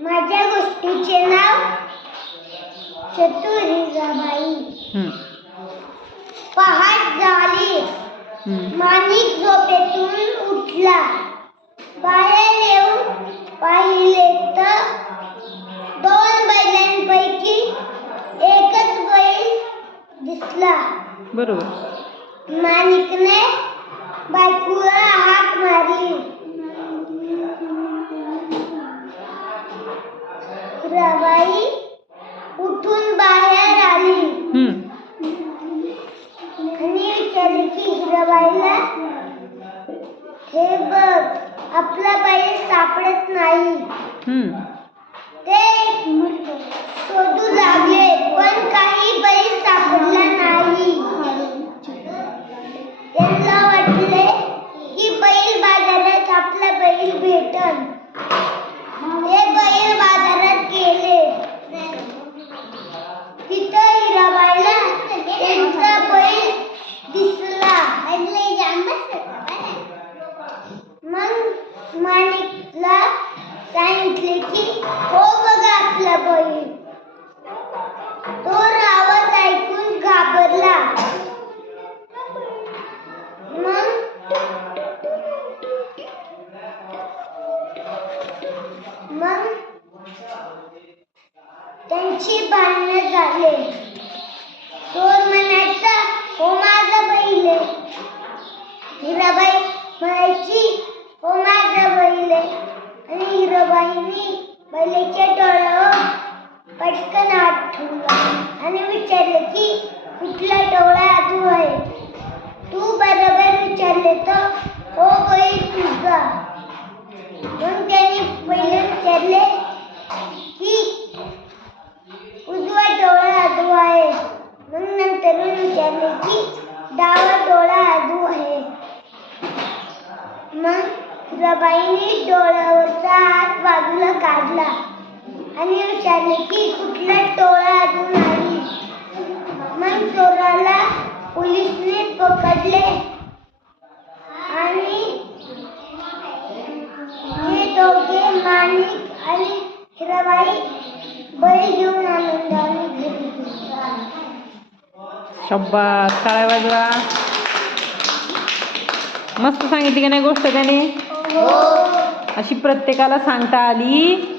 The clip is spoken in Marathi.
माझ्या गोष्टीचे नाव चतुर्बाई पहाट झाली. माणिक झोपेतून उठला. बाहेर येऊन पाहिले तर दोन बैलांपैकी एकच बैल दिसला. बरोबर. माणिकने बायकोला हाक मारली. हे बघ आपला बैल सापडत नाही हम्म. ते शोधू लागले पण काही बैल सापडला नाही त्यांना वाटले की बैल बाजारात आपला बैल भेटल ते बैल बाजारात गेले तिथं हिराबाईला त्यांचा बैल दिसला मग माणिकला सांगितले की हो बघा आपला बैल तो आवाज ऐकून घाबरला. मग मग त्यांची भांडणं झाले चोर म्हणायचा हो माझा बैल आहे हिराबाई म्हणायची हो माझा बैल आहे आणि हिराबाईंनी बैलाच्या डोळ्यावर पटकन हात ठेवला आणि विचारले की कुठला डोळा तू आहे? तू बरोबर विचारले तर हो बैल तुझा. मग त्यांनी पहिले विचारले की उजवा डोळा आजू आहे. मग नंतर विचारले की डावा डोळा आजू आहे. मग रबाईने डोळ्यावरचा हात बाजूला काढला. आणि विचारले की कुठला टोळा अजून आली? मग चोराला पोलिसने पकडले. आणि हे दोघे माणिक आणि हिराबाई बळी घेऊन आनंदाने घरी गेले. टाळ्या वाजवा मस्त सांगितली का नाही गोष्ट त्याने? अशी प्रत्येकाला सांगता आली.